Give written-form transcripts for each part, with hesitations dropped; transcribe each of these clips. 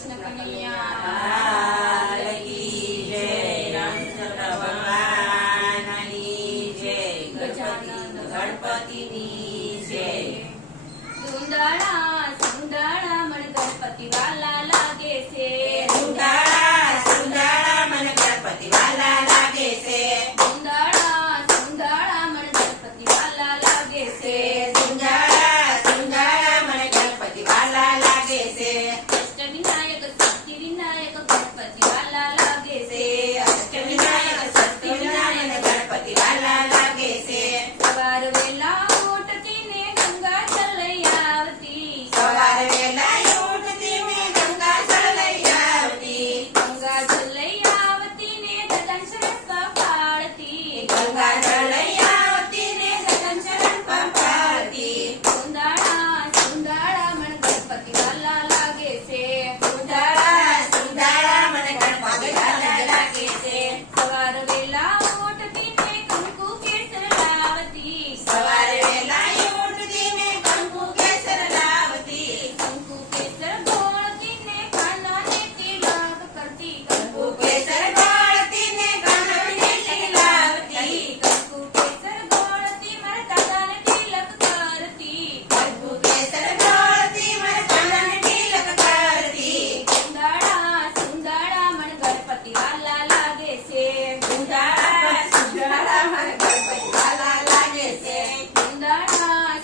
કૃષ્ણ કનૈયા લાલ કી જય, રામચંદ્ર ભગવાનની જય, ગણપતિની જય. સુંદરા સુંદરા મન ગણપતિ વાલા લાગે છે. સુંદરા સુંદરા મને ગણપતિ વાલા લાગે છે. સુંદરા સુંદરા મન ગણપતિ વાલા લાગે છે. સુંદરા સુંદરા મને ગણપતિ વાલા લાગે છે. અષ્ટવિનાયક સિદ્ધિ વિનાયક ગણપતિ વાલા લાગે છે. અષ્ટવિનાયક સિદ્ધિવિનાયક ગણપતિ વાલા લાગે છે. સવાર વેલા ઉઠતી ને ગંગા જલઈ આવતી. સવારે વહેલા ઉઠતી મેં ગંગા જળ લઈ આવતી. ગંગા જલઈ આવતી ને ગગન શરત પાડતી. ગંગા જળ લઈ આવતી ને ગગન શરણ પંપાળતી. સુંદરા સુંદરા મન ગણપતિ વાલા લાગે છે. સુંદરા સુંદરા મને ગણપતિ વાલા લાગે છે. સવાર વેલા ઉઠતી ને કંકુ કેસર લાવતી. સવારે વહેલા ઉઠતી મેં કંકુ કેસર લાવતી. કંકુ કેસર ગોળતી ને કાનાને તિલક કરતી. કંકુ કેસર ગોળતી ને કાનને લાવતી. કંકુ કેસર ગોળતી મારા દાદાને તિલક કરતી. કંકુ કેસર ગોળતી મને કાનને તિલક કરતી. સુંદરા સુંદરા મન ગણપતિ વાલા લાગે છે. સુંદરા સુંદરા મને ગણપતિ વાલા લાગે છે. સુંદરા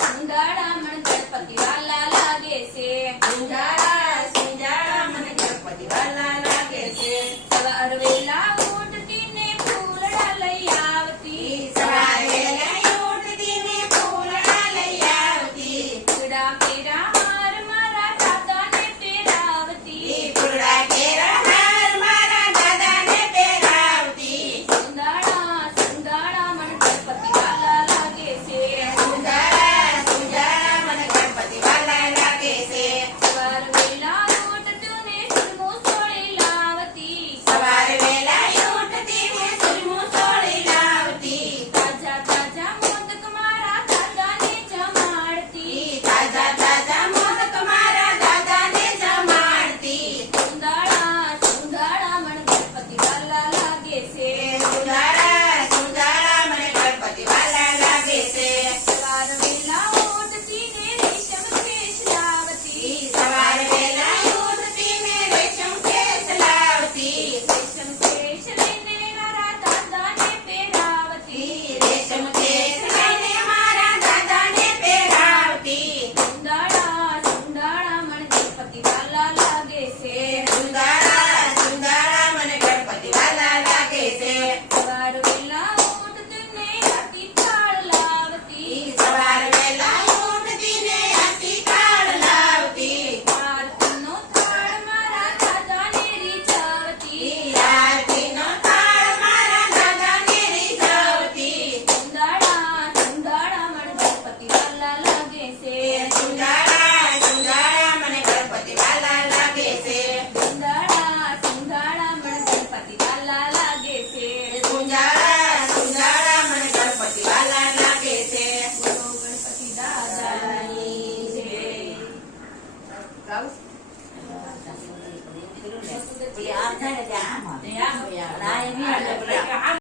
સુંદરા મન ગણપતિ વાલા લાગે છે. સુંદરા સુંદરા મને ગણપતિ વાલા લાગે છે. સવાર વેલા ઉઠતી ને ફૂલડા લઈ આવતી. સવારે વહેલા ઉઠતી મેં ફૂલડા લઈ આવતી. પીળા પીળા હાર મારા દાદાને પહેરાવતી. ફૂલડા કેરા હાર મારા દાદાને પહેરાવતી. સુંદરા સુંદરા મન ગણપતિ વાલા લાગે છે. સુંદરા સુંદરા મને ગણપતિ વાલા લાગે છે. સવાર વેલા ઉઠતું ને સુરમું સોળી લાવતી. સવારે વહેલા ઉઠતી મેં સુરમું સોળી લાવતી. તાજા તાજા મોદક મારા દાદાને જમાડતી. તાજા તાજા મોદક મારા દાદાને જમાડતી. સુંદરા સુંદરા મન ગણપતિ વાલા લાગે છે. સુંદરા સુંદરા મને ગણપતિ વાલા લાગે છે. સવાર વેલા ઉઠતી ને રેશમ કેશ લાવતી. સવારે વહેલા ઉઠતી મેં રેશમ કેસ લાવતી. રેશમ કેશ લઈને મારા દાદાને પહેરાવતી. રેશમ કેસ લઈને મારા દાદાને પહેરાવતી. સુંદરા સુંદરા મન ગણપતિ વાલા લાગે છે.